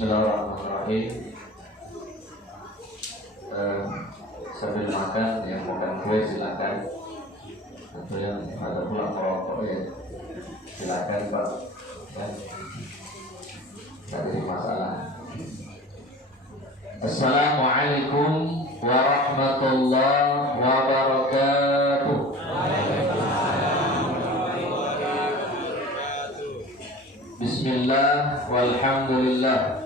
Bismillahirrahmanirrahim. Sambil makan, yang makan kue silakan. Atau yang ada pula merokok ya silakan Pak. Ya. Tidak ada masalah. Assalamualaikum warahmatullahi wabarakatuh. Bismillah walhamdulillah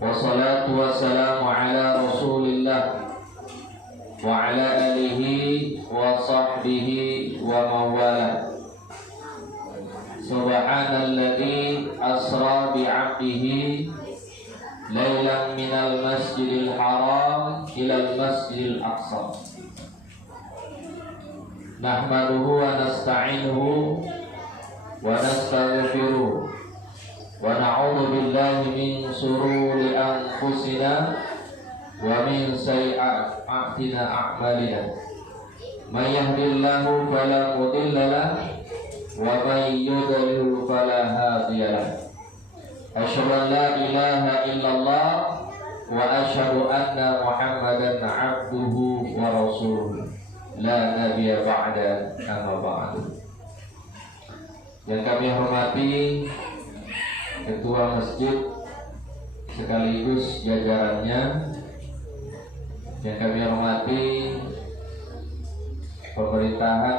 wassalatu wassalamu ala rasulillah wa ala alihi wa sahbihi wa mawala. Subhanalladzi asra bi'abdihi laylan minal masjidil haram ilal masjidil aqsa. Nahmaduhu wa nasta'inuhu wa nastaghfiruh wa na'udzu billahi min shururi anfusina wa min sayyi'ati a'malina. May yahdihillahu fala mudilla lahu wa may yudlil fala hadiya lahu. Asyhadu an la ilaha illallah wa asyhadu anna Muhammadan 'abduhu wa rasuluh. La nabiyya ba'da, amma ba'du. Yang kami hormati Ketua Masjid sekaligus jajarannya, yang kami hormati pemerintahan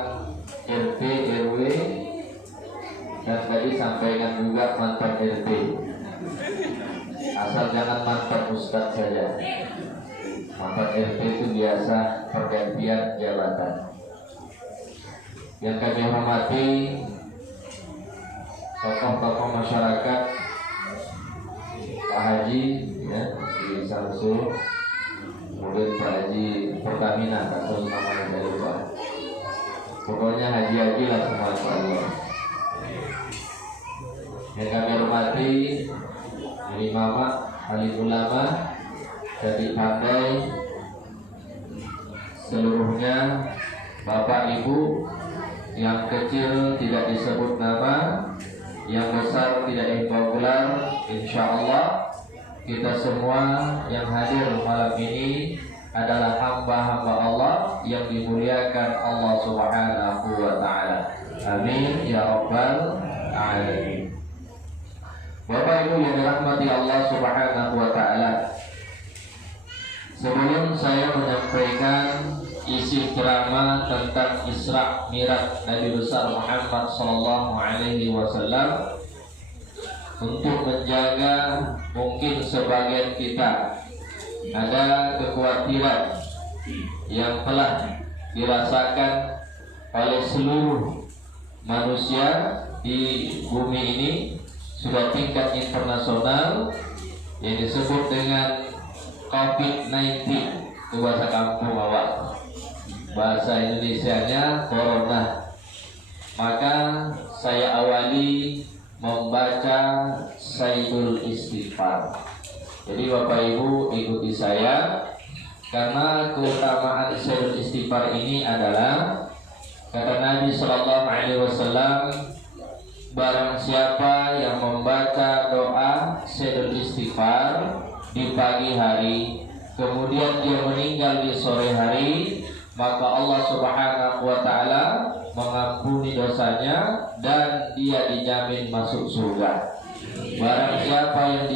RT RW, dan tadi sampaikan juga mantan RT, asal jangan mantan ustadz saja. Mantan RT itu biasa pergantian jabatan. Yang kami hormati tokoh-tokoh masyarakat, Pak Haji ya, di Samsul, kemudian Pak Haji Pertamina, kasus namanya saya lupa. Pokoknya haji-haji lah semua Allah. Yang kami hormati dari Mama Alim Ulama dari Pandai, seluruhnya Bapak Ibu, yang kecil tidak disebut nama, yang besar tidak info gelar. Insyaallah kita semua yang hadir malam ini adalah hamba-hamba Allah yang dimuliakan Allah Subhanahu wa ta'ala. Amin ya rabbal alamin. Bapak Ibu yang dirahmati Allah Subhanahu wa ta'ala, sebelum saya menyampaikan isi ceramah tentang Isra Mi'raj Nabi besar Muhammad sallallahu alaihi wasallam, untuk menjaga mungkin sebagian kita ada kekhawatiran yang telah dirasakan oleh seluruh manusia di bumi ini, sudah tingkat internasional, yang disebut dengan COVID-19, itu bahasa kampung awak, bahasa Indonesianya corona. Maka saya awali membaca Sayyidul Istighfar. Jadi Bapak Ibu ikuti saya, karena keutamaan Sayyidul Istighfar ini adalah, kata Nabi Sallallahu Alaihi Wasallam, barang siapa yang membaca doa Sayyidul Istighfar di pagi hari, kemudian dia meninggal di sore hari, maka Allah Subhanahu wa ta'ala mengampuni dosanya dan dia dijamin masuk surga. Barang siapa yang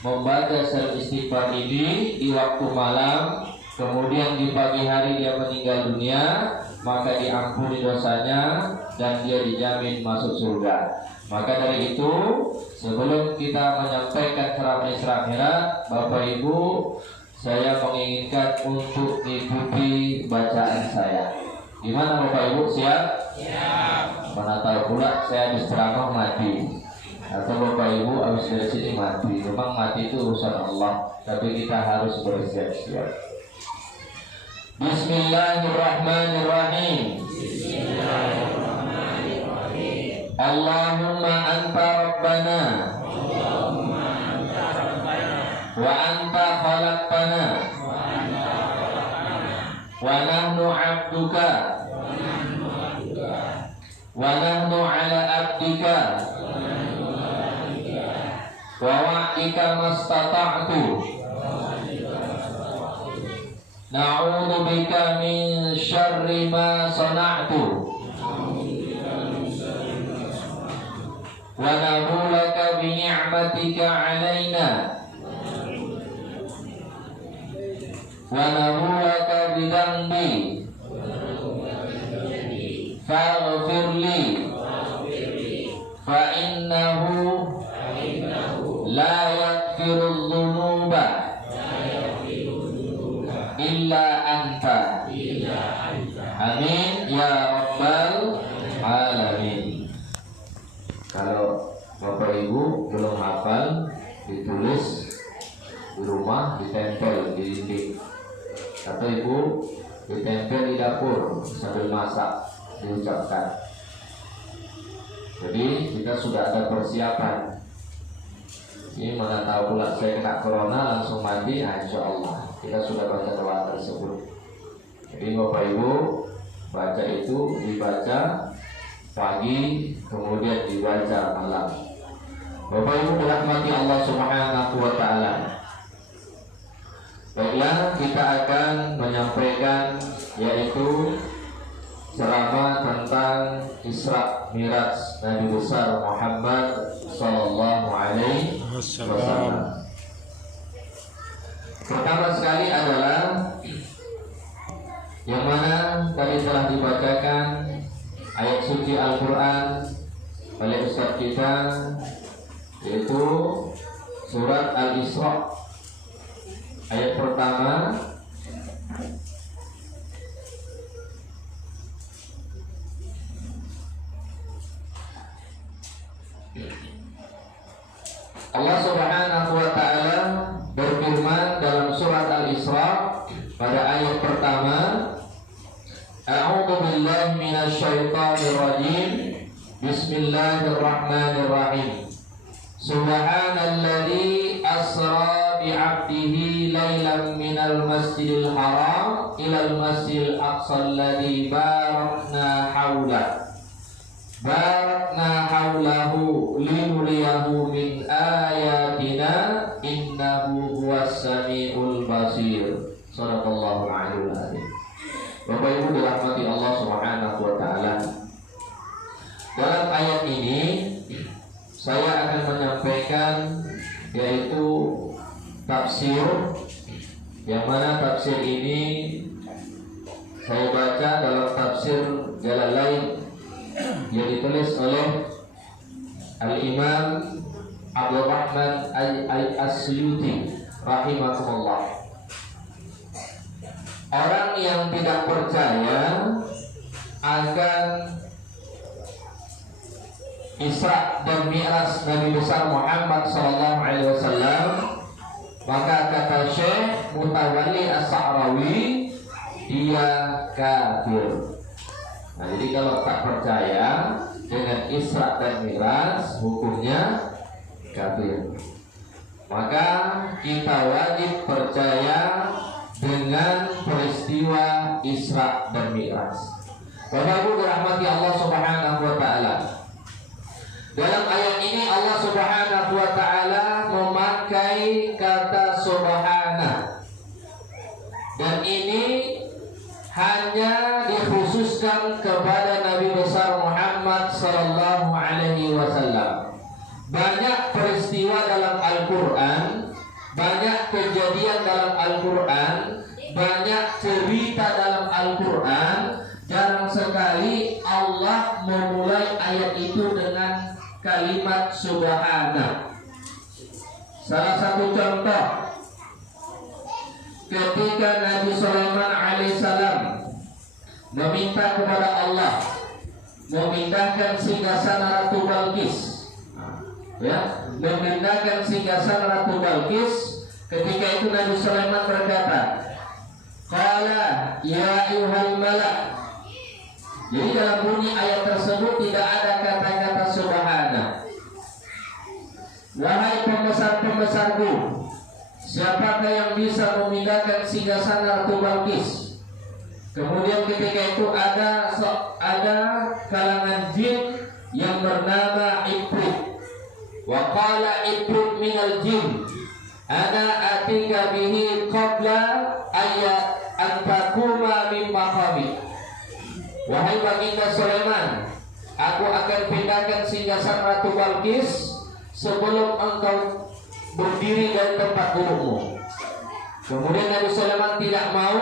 membaca Sayyidul Istighfar ini di waktu malam, kemudian di pagi hari dia meninggal dunia, maka diampuni dosanya dan dia dijamin masuk surga. Maka dari itu, sebelum kita menyampaikan ceramah Isra Mi'raj, Bapak Ibu, saya menginginkan untuk diikuti bacaan saya. Gimana Bapak Ibu, siap? Siap. Mana tahu pula saya habis ceramah mati, atau Bapak Ibu habis dari sini mati. Memang mati itu urusan Allah, tapi kita harus bersiap-siap. Bismillahirrahmanirrahim. Bismillahirrahmanirrahim. Allahumma anta rabbana wa anta khalaqtana wa nahnu abduka wa nahnu ala abdika wa wa'ika mastata'tu na'udzu bika min syarri ma sana'tu wa nabulaka bi ni'matika 'alaina wa nabulaka bi dhanbi faghfir li fa innahu la yaghfiru dhunuba illa anta. Amin ya rabbal alamin. Kalau Bapak Ibu belum hafal, ditulis di rumah, ditempel di dinding. Atau Ibu ditempel di dapur sambil masak, diucapkan. Jadi kita sudah ada persiapan. Ini mana tahu pula saya kena corona langsung mandi, insya Allah kita sudah baca doa tersebut. Jadi Bapak Ibu baca itu dibaca pagi, kemudian dibaca malam. Bapak Ibu dirahmati Allah Subhanahu wa taala. Baiklah, kita akan menyampaikan yaitu ceramah tentang Isra Miraj Nabi besar Muhammad sallallahu alaihi wasallam. Pertama sekali adalah yang mana tadi telah dibacakan ayat suci Al-Quran oleh Ustaz kita, yaitu surat Al-Isra ayat pertama. Allah Subhanahu wa taala berfirman dalam surat Al-Isra pada ayat pertama, A'udzu billahi minasyaitonir rajim. Bismillahirrahmanirrahim. Subhanalladzi asra bi'abdihi lailan minal masjidil haram ilal masjidil aqsal ladzi barakna haulahu linuriyahu min ayatina innahu huwas samiul basir. Shadaqallahul aliyyul azim. Bapak Ibu dirahmati Allah Subhanahu wa taala. Dalam ayat ini saya akan menyampaikan yaitu tafsir, yang mana tafsir ini saya baca dalam tafsir Jalalain yang ditulis oleh Al-Imam Abdul Rahman Al-Asyuti rahimahullah. Orang yang tidak percaya akan Isra dan Mi'raj Nabi besar Muhammad sallallahu alaihi wasallam, maka kata Syekh Mutawalli As-Sa'rawi, dia kafir. Nah, jadi kalau tak percaya dengan Isra dan Mi'raj, hukumnya kafir. Maka kita wajib percaya dengan peristiwa Isra dan Mi'raj. Bapak Ibu dirahmati Allah Subhanahu wa taala. Dalam ayat ini Allah Subhanahu wa taala memakai kata subhana. Dan ini hanya dikhususkan kepada Nabi besar Muhammad sallallahu alaihi wasallam. Banyak peristiwa dalam Al-Qur'an, banyak kejadian dalam Al-Qur'an, banyak cerita dalam Al-Qur'an. Jarang sekali Allah memulai ayat itu dengan kalimat subhana. Salah satu contoh, ketika Nabi Sulaiman alaihissalam meminta kepada Allah memindahkan singgasana Ratu Balqis, memindahkan singgasana Ratu Balqis. Ketika itu Nabi Sulaiman berkata, qala ya ayyuhal malak. Jadi dalam bunyi ayat tersebut tidak ada kata-kata subhana. Wahai pembesar-pembesarku, siapakah yang bisa memindahkan singgasana Ratu Balqis? Kemudian ketika itu ada kalangan jin yang bernama Ifrit. Wa qala Ifrit minal jin ana atika bihi qabla ayat antakuma min maqami. Wahai baginda Sulaiman, aku akan pindahkan singgasana Ratu Balqis sebelum engkau berdiri dari tempat dudukmu. Kemudian Nabi Sulaiman tidak mau.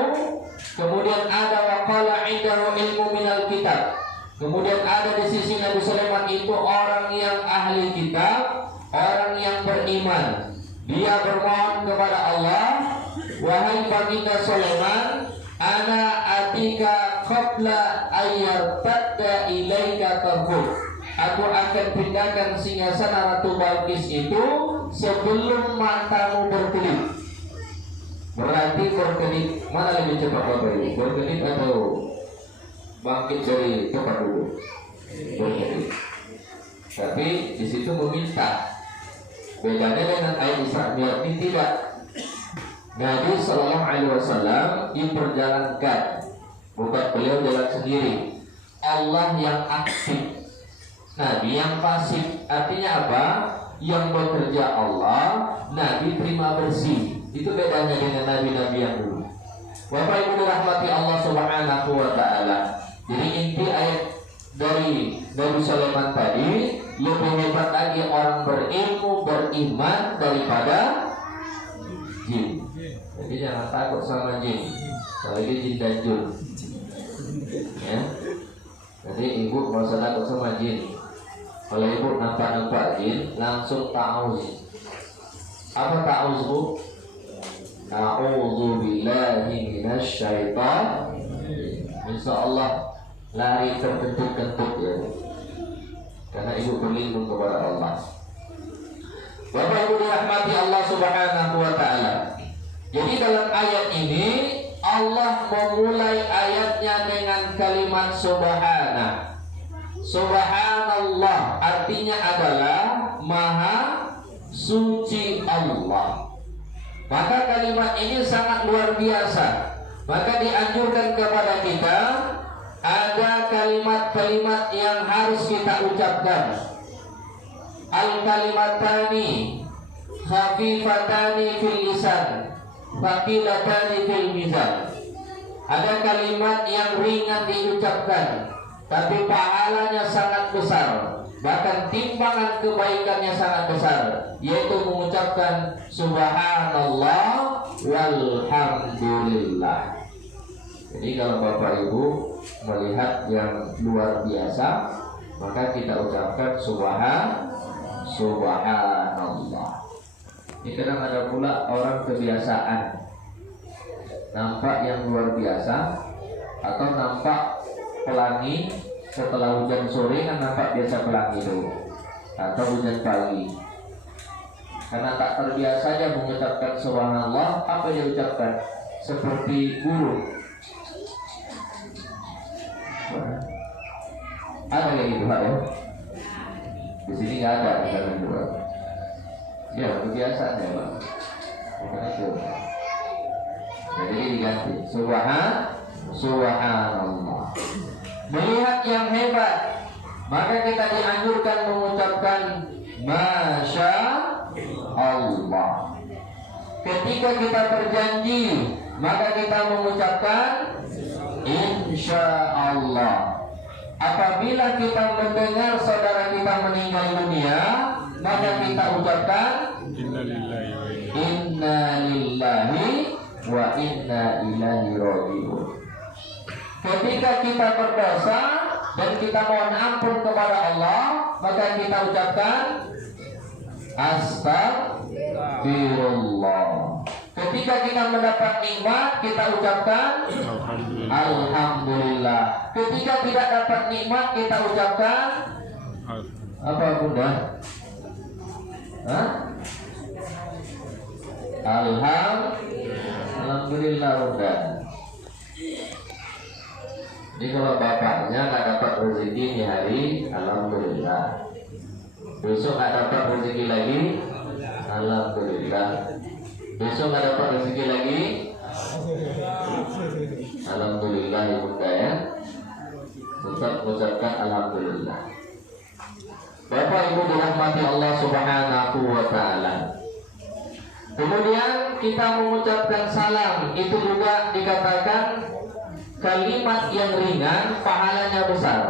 Kemudian ada waqala indahu ilmu minal kitab. Kemudian ada di sisi Nabi Sulaiman itu orang yang ahli kitab, orang yang beriman. Dia bermohon kepada Allah, wahai baginda Sulaiman, ana atika qabla ayyartadda ilaika tarfuk. Aku akan pindahkan singgasana Ratu Balqis itu sebelum matamu berkedip. Berarti berkedip mana lebih cepat Bapak Ibu? Berkedip atau bangkit dari tempat duduk? Berkedip. Tapi di situ meminta. Bedanya dengan ayat Isra Mi'raj ini tidak. Nabi Sallallahu Alaihi Wasallam diperjalankan, bukan beliau jalan sendiri. Allah yang aktif, Nabi yang pasif. Artinya apa? Yang bekerja Allah, Nabi terima bersih. Itu bedanya dengan nabi-nabi yang dulu. Bapak Ibu dirahmati Allah Subhanahu wa taala. Jadi inti ayat dari Nabi Sulaiman tadi, lebih hebat lagi orang berilmu, beriman daripada jin. Jadi jangan takut sama jin, apalagi jin dan jun. Ya. Jadi ibu nggak usah takut sama jin. Kalau ibu nampak jin, langsung ta'awuz. Apa ta'awuz bu? A'udzu billahi minasy syaitan. Insyaallah lari terkentut-kentut ya. Karena ibu berlindung kepada Allah. Bapak Ibu dirahmati Allah Subhanahu wa taala. Jadi dalam ayat ini Allah memulai ayatnya dengan kalimat subhana. Subhanallah artinya adalah maha suci Allah. Maka kalimat ini sangat luar biasa. Maka dianjurkan kepada kita ada kalimat-kalimat yang harus kita ucapkan. Al-kalimatani khafifatani fil lisan, thaqilatani fil mizan. Ada kalimat yang ringan diucapkan, tapi pahalanya sangat besar. Bahkan timbangan kebaikannya sangat besar, yaitu mengucapkan subhanallah walhamdulillah. Jadi kalau Bapak Ibu melihat yang luar biasa, maka kita ucapkan subhanallah. Ini kadang ada pula orang kebiasaan nampak yang luar biasa, atau nampak pelangi setelah hujan sore kan nampak biasa pelangi dulu, atau hujan pagi. Karena tak terbiasanya mengucapkan subhanallah, apa yang diucapkan? Seperti burung. Ada yang gitu Pak ya? Di sini nggak ada misalnya juga. Ya kebiasaan ya Pak. Bukan itu. Jadi diganti subhanallah. Melihat yang hebat, maka kita dianjurkan mengucapkan masya Allah. Ketika kita berjanji, maka kita mengucapkan insya Allah. Apabila kita mendengar saudara kita meninggal dunia, maka kita ucapkan inna lillahi wa inna ilaihi raji'un. Ketika kita berdosa dan kita mohon ampun kepada Allah, maka kita ucapkan astagfirullah. Ketika kita mendapat nikmat, kita ucapkan alhamdulillah. Ketika tidak dapat nikmat, kita ucapkan apa Bunda? Alhamdulillah Bunda. Jadi kalau bapaknya nggak dapat rezeki di hari, alhamdulillah. Besok nggak dapat rezeki lagi, alhamdulillah. Besok nggak dapat rezeki lagi, alhamdulillah ya Bunda ya. Tetap mengucapkan alhamdulillah. Bapak Ibu dirahmati Allah Subhanahu wa taala. Kemudian kita mengucapkan salam, itu juga dikatakan kalimat yang ringan, pahalanya besar.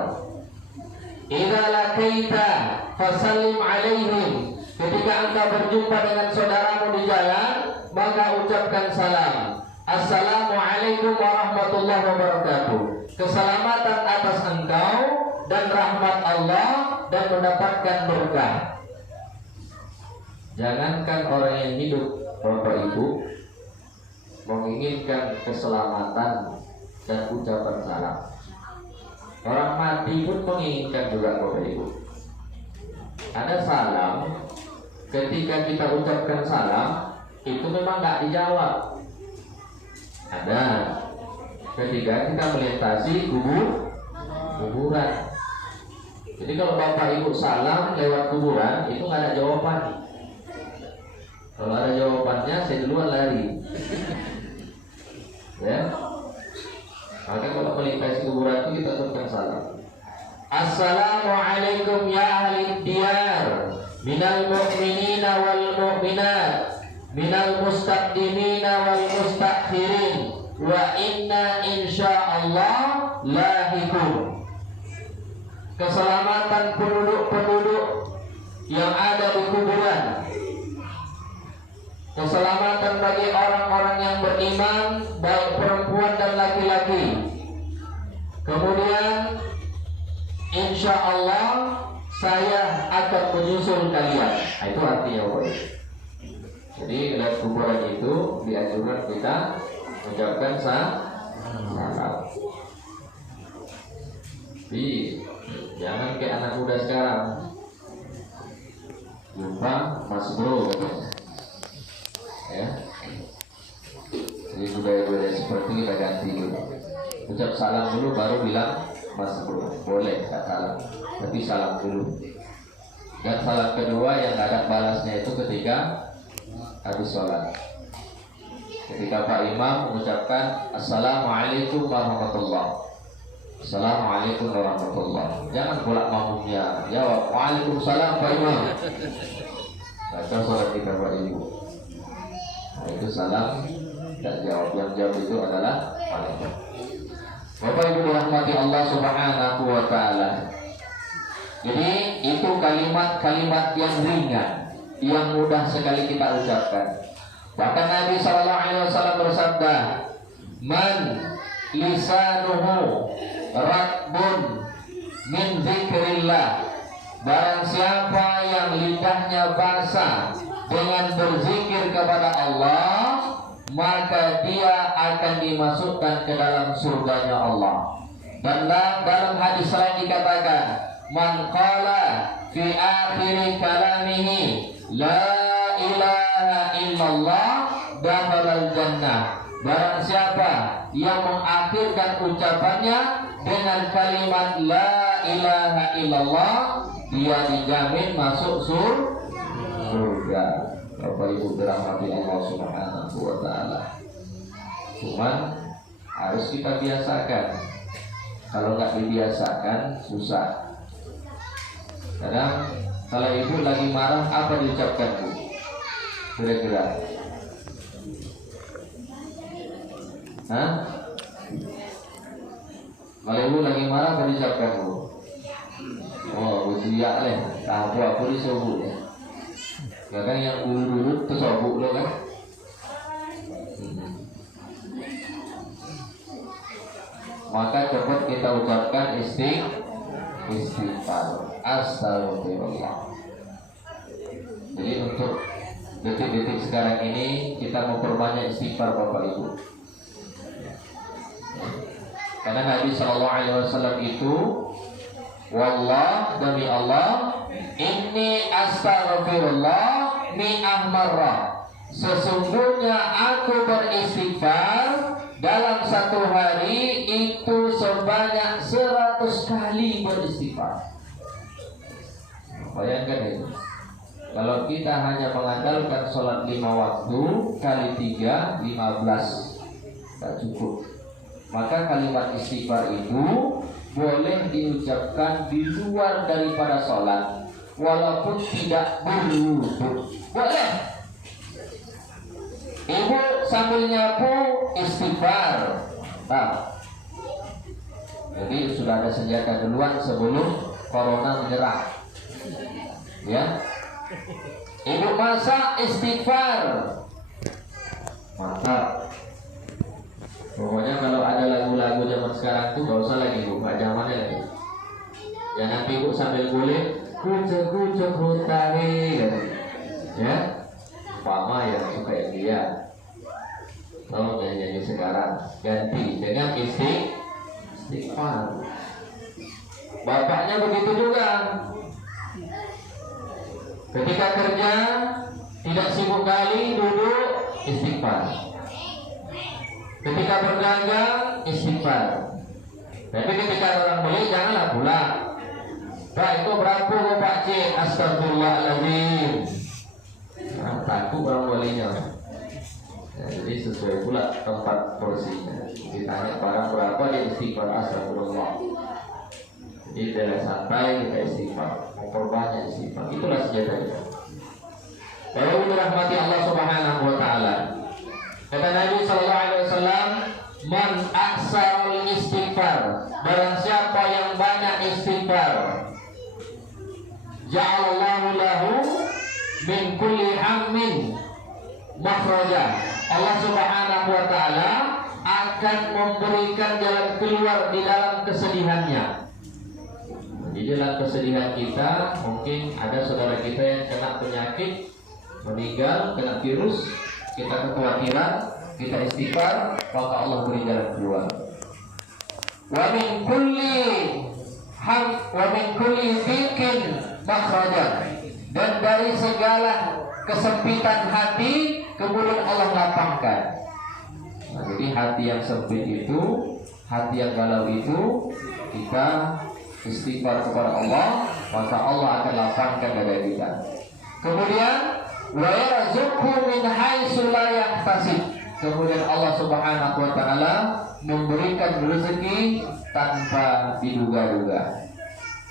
Idza laqaita fasallim alaihim. Ketika engkau berjumpa dengan saudaramu di jalan, maka ucapkan salam. Assalamualaikum warahmatullahi wabarakatuh. Keselamatan atas engkau dan rahmat Allah dan mendapatkan berkah. Jangankan orang yang hidup, Bapak Ibu, menginginkan keselamatan dan ucapan salam. Orang mati pun menginginkan juga, Bapak Ibu. Ada salam, ketika kita ucapkan salam, itu memang tidak dijawab. Ada ketika kita melintasi kuburan. Jadi kalau Bapak Ibu salam lewat kuburan, itu nggak ada jawaban. Kalau ada jawabannya, saya duluan lari. Ya. Maka kalau melintasi kuburan itu kita ucapkan salam. Assalamualaikum ya ahli diyar, minal mu'minina wal mu'minat, minal mustaqdimina wal mustakhirin, wa inna insyaallah lahikum. Keselamatan penduduk-penduduk yang ada di kuburan, keselamatan bagi orang-orang yang beriman, baik perempuan dan laki-laki. Kemudian insya Allah saya akan menyusul kalian. Nah, itu artinya apa? Jadi dalam kuburan itu dianjurkan kita mengucapkan salam. Tapi jangan kayak anak muda sekarang, jumpa Mas Bro, ya. Jadi budaya-budaya seperti kita ganti dulu. Ucap salam dulu baru bilang Mas Bro. Boleh tak salam, tapi salam dulu. Dan salam kedua yang ada balasnya itu ketika habis sholat. Ketika Pak Imam mengucapkan Assalamualaikum warahmatullahi. Assalamualaikum warahmatullahi. Jangan pula makmumnya jawab Waalaikumsalam Pak Imam. Baca sholat kita Pak Ibu. Nah, itu salam dan jawab. Yang jawab itu adalah paling. Bapak Ibu dirahmati Allah Subhanahu wa taala. Jadi itu kalimat-kalimat yang ringan, yang mudah sekali kita ucapkan. Bahkan Nabi sallallahu alaihi wasallam bersabda, "Man lisanuhu ratbun min zikrillah." Barang siapa yang lidahnya basah dengan berzikir kepada Allah, maka dia akan dimasukkan ke dalam surganya Allah. Dan dalam hadis lain dikatakan, man qala fi akhir kalamihi la ilaha illallah dakhalal jannah. Barang siapa yang mengakhirkan ucapannya dengan kalimat la ilaha illallah, dia dijamin masuk surga. Bapak Ibu dirahmati Allah Subhanahu wa taala. Cuman harus kita biasakan. Kalau nggak dibiasakan susah. Kadang kalau ibu lagi marah, apa diucapkan Bu? Kira-kira? Hah? Kalau ibu lagi marah, apa diucapkan Bu? Oh, bujiak leh. Tahu apa disebut ya? Kadang yang dulu-dulu tersobuk lo kan. Maka cepat kita ucapkan istighfar. Astagfirullah. Jadi untuk detik-detik sekarang ini kita memperbanyak istighfar Bapak Ibu. Karena Nabi Shallallahu Alaihi Wasallam itu, wallah demi Allah, inni astaghfirullah mi'ah marrah. Sesungguhnya aku beristighfar dalam satu hari itu sebanyak 100 kali beristighfar. Bayangkan itu. Kalau kita hanya mengandalkan sholat 5 waktu kali 3, 15, tak cukup. Maka kalimat istighfar itu boleh diucapkan di luar daripada sholat, walaupun tidak berwudu. Boleh. Ibu sambil nyapu istighfar. Nah, jadi sudah ada senjata duluan sebelum corona menyerang. Ya. Ibu masak istighfar. Mantap. Pokoknya kalau ada lagu-lagu zaman sekarang tuh gak usah lagi buka zamannya lagi. Ya nanti ibu sambil kulit kucuk rutari ya. Mama yang suka yang dia. Tolong nyanyi sekarang ganti dengan istighfar. Bapaknya begitu juga. Ketika kerja tidak sibuk kali duduk istighfar. Ketika berdagang istighfar. Tapi ketika orang beli janganlah pulang. Pak itu berapa Pak Cik? Astagfirullahaladzim. Nah, takut orang belinya. Ya, jadi sesuai pula tempat porsinya. Ditanya barang berapa dia istighfar astagfirullah. Jadi dari santai kita istighfar. Memperbanyak istighfar. Itulah senjata. Kalau dirahmati Allah Subhanahu wa taala. Kata Nabi sallallahu alaihi wasallam, "Man aksarul istighfar." Barang siapa yang banyak istighfar, ja'alallahu lahu min kulli hammin makhraja. Allah Subhanahu wa taala akan memberikan jalan keluar di dalam kesedihannya. Di dalam kesedihan kita, mungkin ada saudara kita yang kena penyakit, meninggal, kena virus, kita kekhawatiran, kita istighfar, maka Allah beri jalan keluar. Wa min kulli dhiqin makhraja. Dan dari segala kesempitan hati kemudian Allah lapangkan. Nah, jadi hati yang sempit itu, hati yang galau itu, kita istighfar kepada Allah, maka Allah akan lapangkan dada kita. Kemudian wa yarzuqhu min haitsu la yahtasib. Kemudian Allah Subhanahu wa taala memberikan rezeki tanpa diduga-duga.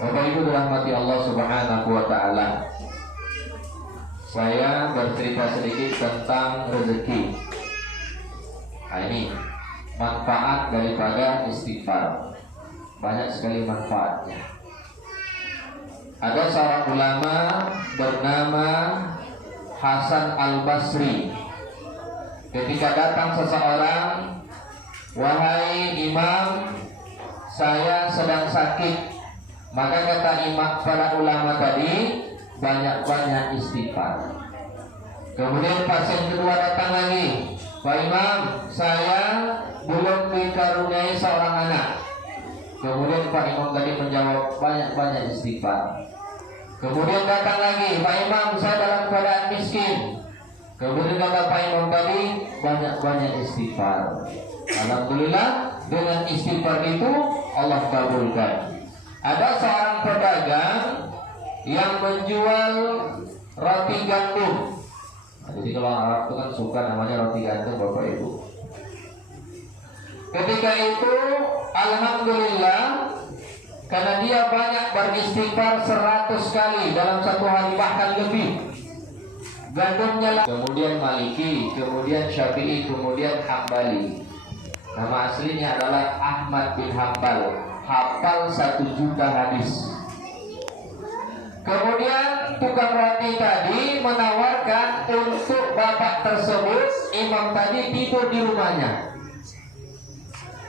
Bapak Ibu dirahmati Allah Subhanahu wa taala. Saya bercerita sedikit tentang rezeki. Nah, ini manfaat daripada istighfar. Banyak sekali manfaatnya. Ada seorang ulama bernama Hasan Al-Basri. Ketika datang seseorang, "Wahai imam, saya sedang sakit." Maka kata imam para ulama tadi, banyak-banyak istighfar. Kemudian pasien kedua datang lagi, "Pak Imam, saya belum dikaruniai seorang anak." Kemudian Pak Imam tadi menjawab, banyak-banyak istighfar. Kemudian datang lagi, "Pak Imam, saya dalam keadaan miskin." Kemudian kata Pak Imam tadi, banyak-banyak istighfar. Alhamdulillah, dengan istighfar itu Allah kabulkan. Ada seorang pedagang yang menjual roti gandum. Nah, jadi kalau Arab itu kan suka namanya roti gandum, Bapak Ibu. Ketika itu alhamdulillah, karena dia banyak beristighfar 100 kali dalam satu hari, bahkan lebih. Gandumnya kemudian Maliki, kemudian Syafi'i, kemudian Hambali. Nama aslinya adalah Ahmad bin Hambal. Hafal 1 juta hadis. Kemudian tukang roti tadi menawarkan untuk bapak tersebut, imam tadi tidur di rumahnya.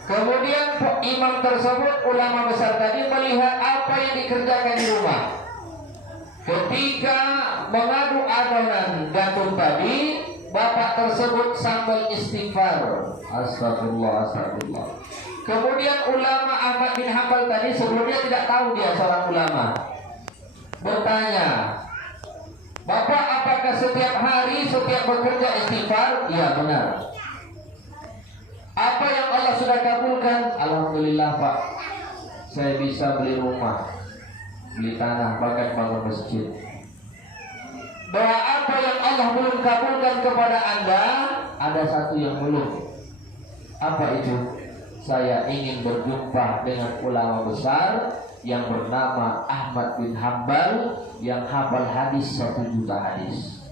Kemudian imam tersebut, ulama besar tadi, melihat apa yang dikerjakan di rumah. Ketika mengadu adonan gandum tadi, bapak tersebut sambil istighfar, astagfirullah, astagfirullah. Kemudian ulama Ahmad bin Hambal tadi, sebelumnya tidak tahu dia seorang ulama, bertanya, "Bapak, apakah setiap hari, setiap bekerja istighfar?" "Iya, benar." "Apa yang Allah sudah kabulkan?" "Alhamdulillah Pak, saya bisa beli rumah, beli tanah, bahkan bangun masjid." "Doa apa yang Allah belum kabulkan kepada Anda?" "Ada satu yang belum." "Apa itu?" "Saya ingin berjumpa dengan ulama besar yang bernama Ahmad bin Hambal, yang hafal hadis 1 juta hadis."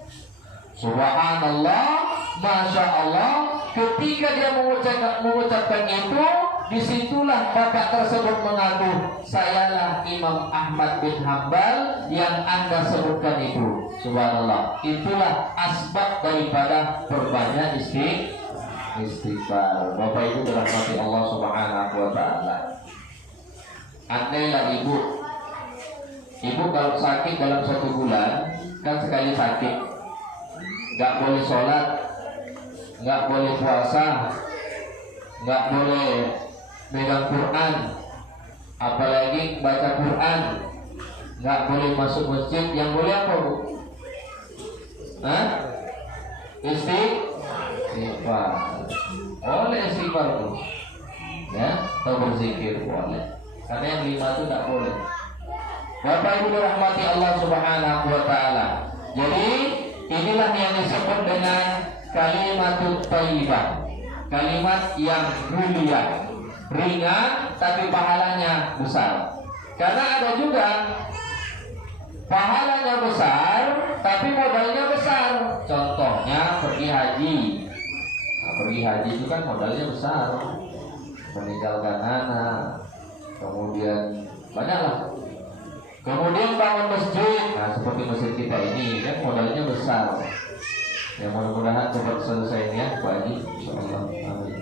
Subhanallah, Masya Allah, ketika dia mengucapkan itu, disitulah bapak tersebut mengaku, sayalah Imam Ahmad bin Hambal yang Anda sebutkan itu. Subhanallah, itulah asbab daripada perbanyak istighfar. Bapak Ibu dirahmati Allah Subhanahu wa taala. Andailah ibu kalau sakit dalam 1 bulan, kan sekali sakit, nggak boleh sholat, nggak boleh puasa, nggak boleh pegang Quran, apalagi baca Quran, nggak boleh masuk masjid. Yang boleh apa, Bu? Istighfar. Boleh istighfar, Bu, ya, atau berzikir boleh. Karena yang 5 itu tidak boleh. Bapak Ibu dirahmati Allah Subhanahu wa taala. Jadi inilah yang disebut dengan kalimatut thayyibah. Kalimat yang mulia, ringan tapi pahalanya besar. Karena ada juga pahalanya besar tapi modalnya besar. Contohnya pergi haji. Nah, pergi haji itu kan modalnya besar. Meninggalkan anak, kemudian banyaklah. Kemudian bangun masjid, nah seperti masjid kita ini kan modalnya besar. Ya mudah-mudahan cepat selesai ya Pak Haji, insyaallah. Amin.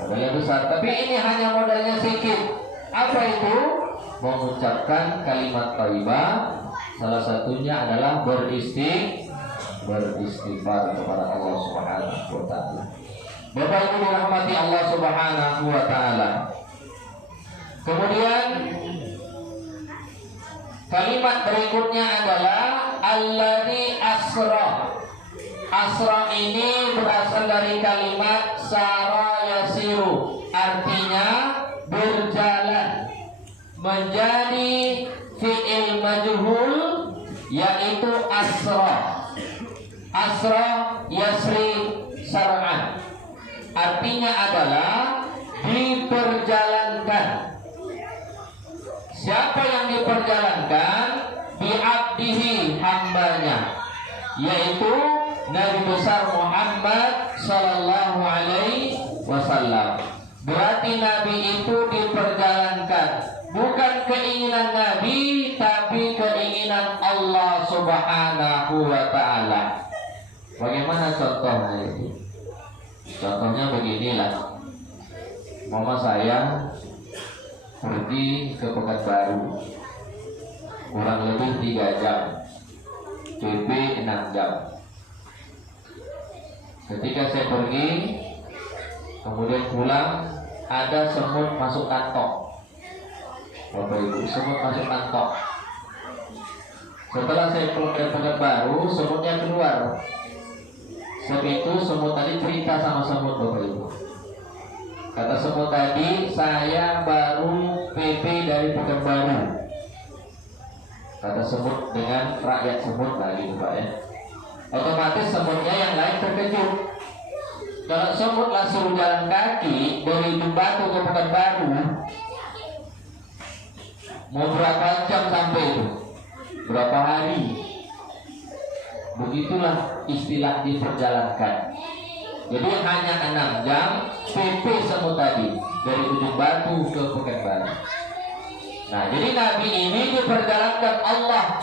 Modalnya besar, tapi ini hanya modalnya sedikit. Apa itu? Mengucapkan kalimat thayyibah. Salah satunya adalah beristighfar kepada Allah Subhanahu wa taala. Bapak Ibu dirahmati Allah Subhanahu wa taala. Kemudian kalimat berikutnya adalah alladzi asra. Asra ini berasal dari kalimat sara yasiru, artinya berjalan, menjadi fi'il majhul yaitu asra. Asra yasri sar'an, artinya adalah diperjalankan. Siapa yang diperjalankan? Bi'abdihi, hambanya, yaitu Nabi besar Muhammad sallallahu alaihi wasallam. Berarti Nabi itu diperjalankan, bukan keinginan Nabi tapi keinginan Allah Subhanahu wa taala. Bagaimana contohnya itu? Contohnya beginilah. Mama saya pergi ke Pekanbaru kurang lebih 3 jam, PP 6 jam. Ketika saya pergi kemudian pulang, ada semut masuk kantong. Bapak Ibu, semut masuk kantong. Setelah saya pulang ke Pekanbaru, semutnya keluar. Sebab itu semut tadi cerita sama semut, Bapak Ibu. Kata semut tadi, saya baru PP dari Pekanbaru. Kata semut dengan rakyat semut lah gitu Pak ya. Otomatis semutnya yang lain terkejut. Kalau semut langsung jalan kaki dari Ujung Batu ke Pekanbaru, mau berapa jam sampai itu? Berapa hari? Begitulah istilah diperjalankan. Jadi hanya 6 jam PP semut tadi dari Ujung Batu ke Pekanbaru. Nah, jadi Nabi ini diperjalankan Allah,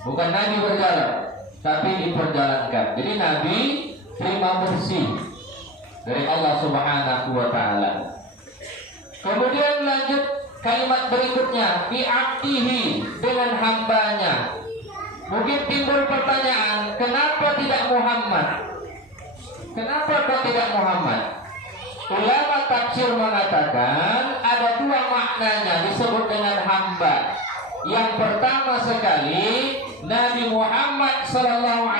bukan Nabi berjalan, tapi diperjalankan. Jadi Nabi terima bersih dari Allah Subhanahu wa taala. Kemudian lanjut kalimat berikutnya, bi'abdihi, dengan hambanya. Mungkin timbul pertanyaan, kenapa tidak Muhammad? Kenapa kok tidak Muhammad? Ulama tafsir mengatakan ada 2 maknanya disebut dengan hamba. Yang pertama sekali, Nabi Muhammad SAW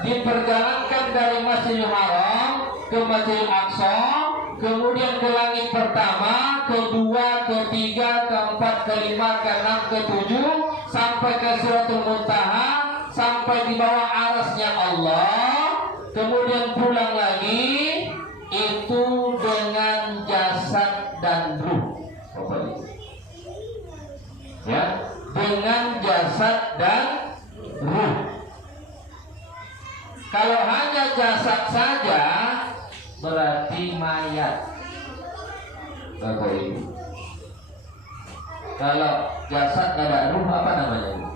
diperjalankan dari Masjidil Haram ke Masjidil Aqsa, kemudian ke langit pertama, kedua, ketiga, keempat, kelima, keenam, ketujuh, sampai ke Siratul Muntaha, sampai di bawah arasnya Allah, kemudian pulang lagi. Itu dengan jasad dan ruh, ya, dengan jasad dan ruh. Kalau hanya jasad saja berarti mayat. Bapak Ibu. Kalau jasad nggak ada ruh apa namanya?